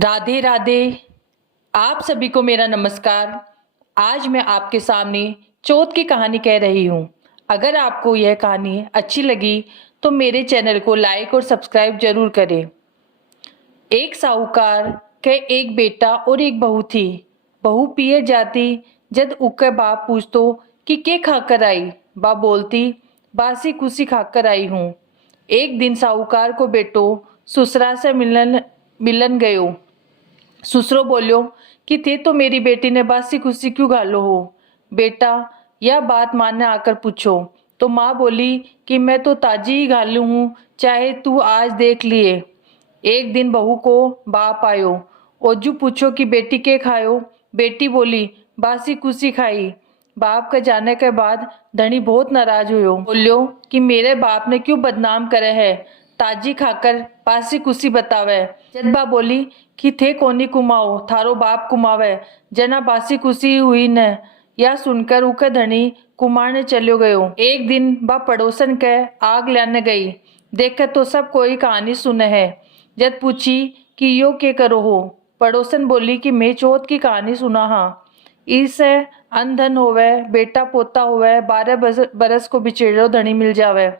राधे राधे। आप सभी को मेरा नमस्कार। आज मैं आपके सामने चौथ की कहानी कह रही हूँ। अगर आपको यह कहानी अच्छी लगी तो मेरे चैनल को लाइक और सब्सक्राइब जरूर करें। एक साहूकार के एक बेटा और एक बहू थी। बहू पिए जाती जद उके बाप पूछतो कि के खाकर आई। बाप बोलती बासी कुसी खाकर आई हूँ। एक दिन साहूकार को बेटो ससुरा से मिलन गयो। ससुरो बोलियो कि थे तो मेरी बेटी ने बासी खुशी क्यों घालो हो। बेटा यह बात माँ ने आकर पूछो तो माँ बोली कि मैं तो ताजी ही घालू हूँ, चाहे तू आज देख लिए। एक दिन बहू को बाप आयो। ओजू पूछो कि बेटी के खायो। बेटी बोली बासी कुसी खाई। बाप के जाने के बाद धनी बहुत नाराज हुयो। बोलियो कि मेरे बाप ने क्यों बदनाम करे है, ताजी खाकर बासी कुसी बतावे। जदबा बोली कि थे कोनी कुमाओ, थारो बाप कुमावे, जना बासी कुसी हुई न। यह सुनकर उके धनी कुमारने चलो गयो। एक दिन बा पड़ोसन के आग लाने गई। देख तो सब कोई कहानी सुने है। जद पूछी कि यो के करो हो। पड़ोसन बोली कि मैं चौथ की कहानी सुना हाँ। इससे अनधन होवे, बेटा पोता होवे, 12 बरस को बिछेड़ो धनी मिल जावे।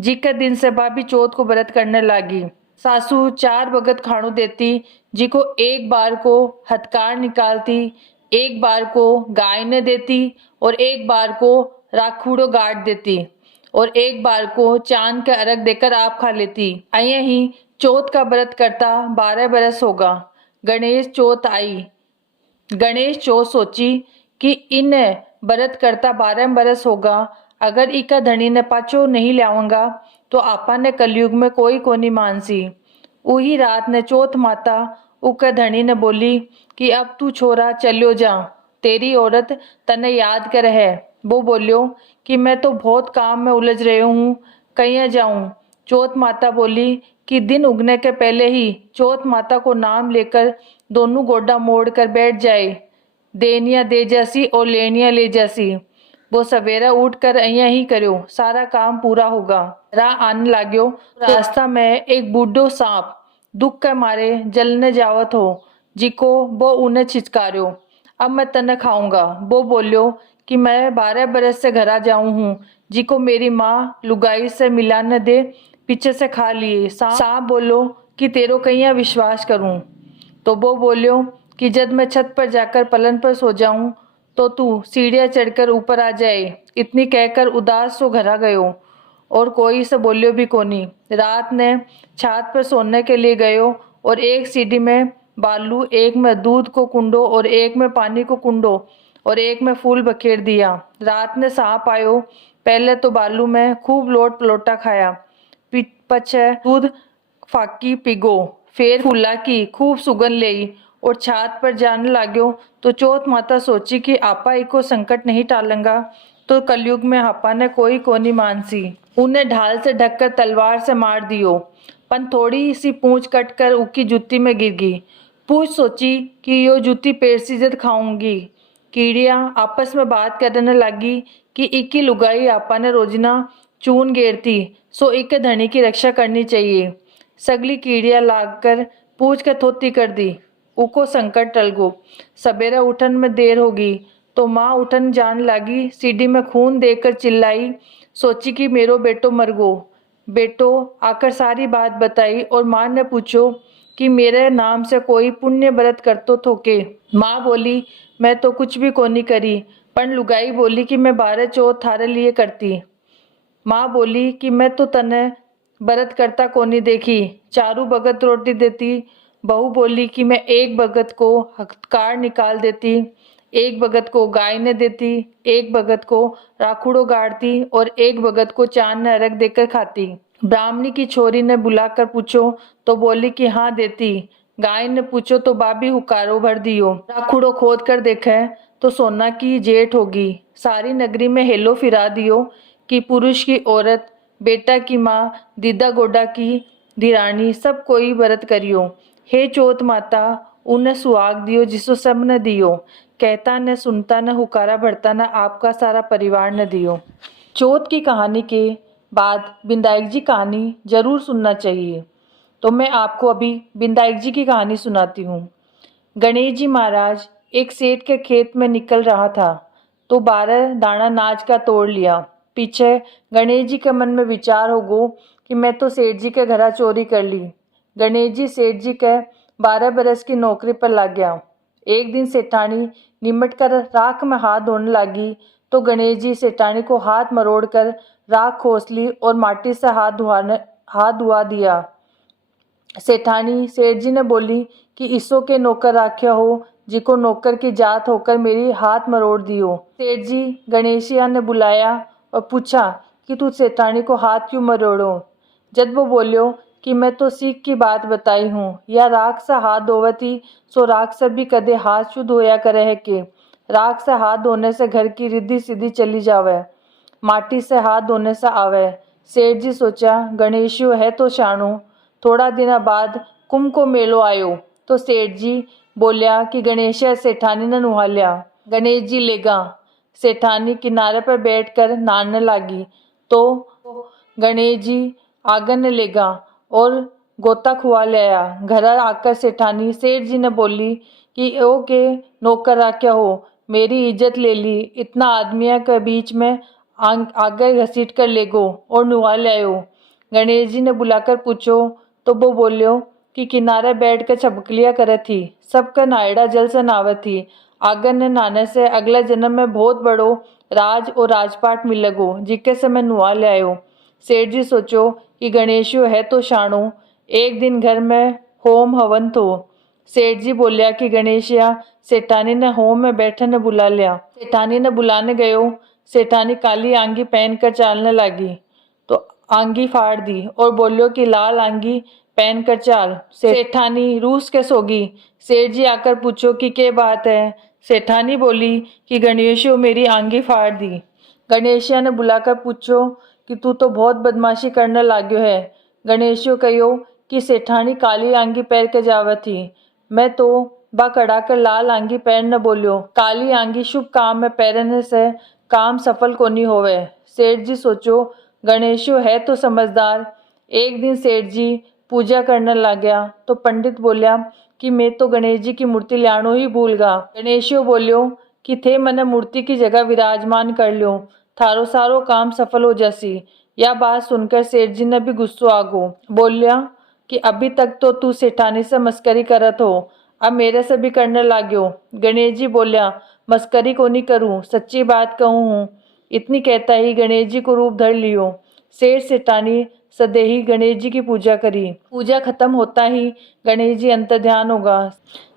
जी के दिन से भाभी चौथ को व्रत करने लगी। सासू 4 बगत खाणो देती, जी को एक बार को हथकार निकालती, एक बार को गाय ने देती और एक बार को राखूड़ो गाड़ देती और एक बार को चांद के अर्घ देकर आप खा लेती। अये ही चौथ का व्रत करता 12 बरस होगा। गणेश चौथ आई। गणेश चौथ सोची कि इन व्रत करता 12 बरस होगा, अगर इका धनी ने पाछो नहीं लाऊंगा तो आपा ने कलयुग में कोई कोनी मानसी। उही रात ने चौथ माता उके धनी ने बोली कि अब तू छोरा चलो जा, तेरी औरत तने याद कर है। वो बोलियो कि मैं तो बहुत काम में उलझ रही हूँ, कहीं जाऊं। चौथ माता बोली कि दिन उगने के पहले ही चौथ माता को नाम लेकर दोनों गोडा मोड़ कर बैठ जाए। देनिया दे जैसी और लेनिया ले जैसी। वो सवेरा उठ कर अइया ही करो, सारा काम पूरा होगा। राह आने लाग्यो। रास्ता में एक बूढ़ो सांप दुख के मारे जलने जावत हो, जिको वो उन्हें छिचकार्यो, अब मैं तने खाऊंगा। वो बोलियो कि मैं 12 बरस से घरा जाऊं हूँ, जिको मेरी माँ लुगाई से मिला न दे, पीछे से खा लिए। सांप बोलो कि तेरो कहिया विश्वास करूं। तो वो बोलियो कि जब मैं छत पर जाकर पलंग पर सो जाऊं तो तू सीढ़ियां चढ़कर ऊपर आ जाए। इतनी कहकर उदास सो घरा गयो और कोई से बोलियो भी कोनी। रात ने छत पर सोने के लिए गयो और एक सीढ़ी में बालू, एक में दूध को कुंडो और एक में पानी को कुंडो और एक में फूल बखेर दिया। रात ने सांप आयो। पहले तो बालू में खूब लोट पलोटा खाया, पछे दूध फाकी पिगो, फिर फूला की खूब सुगंध लेई और छात पर जाने लाग्यो। तो चौथ माता सोची कि आपा इको संकट नहीं टालेंगा तो कलयुग में आपा ने कोई कोनी मानसी। उन्हें ढाल से ढककर तलवार से मार दियो, पन थोड़ी सी पूंछ कट कर उकी जूती में गिर गई। पूंछ सोची कि यो जूती पेड़ से जद खाऊंगी। कीड़ियां आपस में बात करने लगी कि इकी लुगाई आपा ने रोजना चून गेरती, सो इके धनी की रक्षा करनी चाहिए। सगली कीड़ियां लागकर पूछ के थोती कर दी। उको संकट टल गो। सवेरे उठन में देर होगी तो माँ उठन जान लगी। सीढ़ी में खून देकर चिल्लाई, सोची कि मेरो बेटो मर गो। बेटो आकर सारी बात बताई और माँ ने पूछो कि मेरे नाम से कोई पुण्य व्रत करतो थोके। माँ बोली मैं तो कुछ भी कोनी करी, पर लुगाई बोली कि मैं 12 चौथ थारे लिए करती। माँ बोली कि मैं तो तने व्रत करता कोनी देखी, चारू भगत रोटी देती। बहू बोली कि मैं एक भगत को हथकार निकाल देती, एक भगत को गाय ने देती, एक भगत को राखुड़ो गाड़ती और एक भगत को चांद ने अर्घ देकर खाती। ब्राह्मणी की छोरी ने बुलाकर पूछो तो बोली कि हाँ देती। गाय ने पूछो तो बाबी हुकारो भर दियो। राखुड़ो खोद कर देखे तो सोना की जेठ होगी। सारी नगरी में हेलो फिरा दियो कि पुरुष की औरत, बेटा की माँ, दीदा गोडा की धीरानी सब कोई व्रत करियो। हे चौथ माता उन्हें सुहाग दियो जिसो सब न दियो, कहता न सुनता न हुकारा भरता न आपका सारा परिवार न दियो। चौथ की कहानी के बाद विदाई जी कहानी जरूर सुनना चाहिए। तो मैं आपको अभी विधायक जी की कहानी सुनाती हूँ। गणेश जी महाराज एक सेठ के खेत में निकल रहा था तो 12 दाना नाज का तोड़ लिया। पीछे गणेश जी के मन में विचार हो गो कि मैं तो सेठ जी के घरा चोरी कर ली। गणेश जी सेठ जी के 12 बरस की नौकरी पर लग गया। एक दिन सेठानी निमट कर राख में हाथ धोने लगी तो गणेश जी सेठानी को हाथ मरोड़ कर राख खोस ली और माटी से हाथ धुआ दिया। सेठानी सेठ जी ने बोली कि ईसो के नौकर राख्या हो, जिको नौकर की जात होकर मेरी हाथ मरोड़ दियो। सेठ जी गणेशिया ने बुलाया और पूछा कि तू सेठानी को हाथ क्यों मरोड़ो। जब वो बोलियो कि मैं तो सीख की बात बताई हूँ, या राख से हाथ धोवती सो राख से भी कदे हाथ शुद्ध होया करे है के। राख से हाथ धोने से घर की रिद्धि सीधी चली जावे, माटी से हाथ धोने से आवे। सेठ जी सोचा गणेशियो है तो शाणो। थोड़ा दिन बाद कुंभ को मेलो आयो तो सेठ जी बोलिया कि गणेश सेठानी ने नुहा लिया। गणेश जी लेगा। सेठानी किनारे पर बैठकर नहाने लगी तो गणेश जी आगन ने लेगा और गोता खुआ ले आया। घर आकर सेठानी सेठ जी ने बोली कि ओ के नौकर रखा हो, मेरी इज्जत ले ली, इतना आदमियों के बीच में आगे घसीट कर ले गो और नुहा ले आयो। गणेश जी ने बुलाकर पूछो तो वो बोलियो कि किनारे बैठ कर छपकलिया करे थी, सबका नायड़ा जल से नावे थी। आगन ने नहाने से अगले जन्म में बहुत बड़ो राज और राजपाट मिलेगो, जिके से मैं नुआ ले आयो। सेठ जी सोचो कि गणेशो है तो शाणो। एक दिन घर में होम हवन थो। सेठ जी बोलिया कि गणेशिया सेठानी ने होम में बैठे ने बुला लिया। सेठानी ने बुलाने गयो। सेठानी काली आंगी पहन कर चालने लगी तो आंगी फाड़ दी और बोलियो कि लाल आंगी पहन कर चाल। सेठानी रूस के सोगी। सेठ जी आकर पूछो कि क्या बात है। सेठानी बोली कि गणेशो मेरी आंगी फाड़ दी। गणेशिया ने बुलाकर पूछो कि तू तो बहुत बदमाशी करने लाग्यो है। गणेशो कहो कि सेठानी काली आंगी पहन के जावे थी, मैं तो बा कड़ा कर लाल आंगी पहन न बोलियो। काली आंगी शुभ काम में पहनने से काम सफल कोनी होवे। सेठ जी सोचो गणेशो है तो समझदार। एक दिन सेठ जी पूजा करने लग गया तो पंडित बोलिया कि मैं तो गणेश जी की मूर्ति लानो ही भूल गा। गणेशो बोलियो कि थे मने मूर्ति की जगह विराजमान कर लियो, थारो सारो काम सफल हो जासी। यह बात सुनकर सेठ जी ने भी गुस्सो आगो। बोलिया कि अभी तक तो तू सेठानी से मस्करी करत हो, अब मेरे से भी करने लाग्यो। गणेश जी बोलिया मस्करी को नहीं करूं, सच्ची बात कहूं हूँ। इतनी कहता ही गणेश जी को रूप धर लियो। सेठ सेठानी सदेही गणेश जी की पूजा करी। पूजा खत्म होता ही गणेश जी अंतर ध्यान होगा।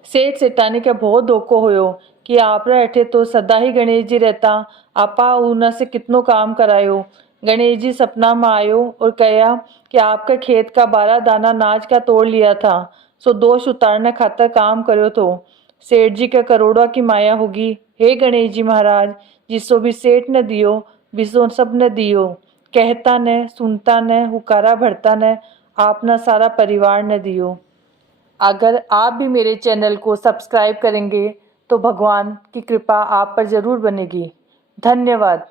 सेठ सेठानी के बहुत धोखो होयो कि आप अठे तो सदा ही गणेश जी रहता, आपा उना से कितनो काम करायो। गणेश जी सपना में आयो और कहा कि आपके खेत का 12 दाना नाज का तोड़ लिया था, सो दोष उतारने खातर काम करो तो सेठ जी के करोड़ों की माया होगी। हे गणेश जी महाराज, जिसो भी सेठ ने दियो बिसो सब ने दियो। कहता ने, सुनता ने, हुकारा भरता ने, आपना सारा परिवार ने दियो। अगर आप भी मेरे चैनल को सब्सक्राइब करेंगे तो भगवान की कृपा आप पर जरूर बनेगी। धन्यवाद।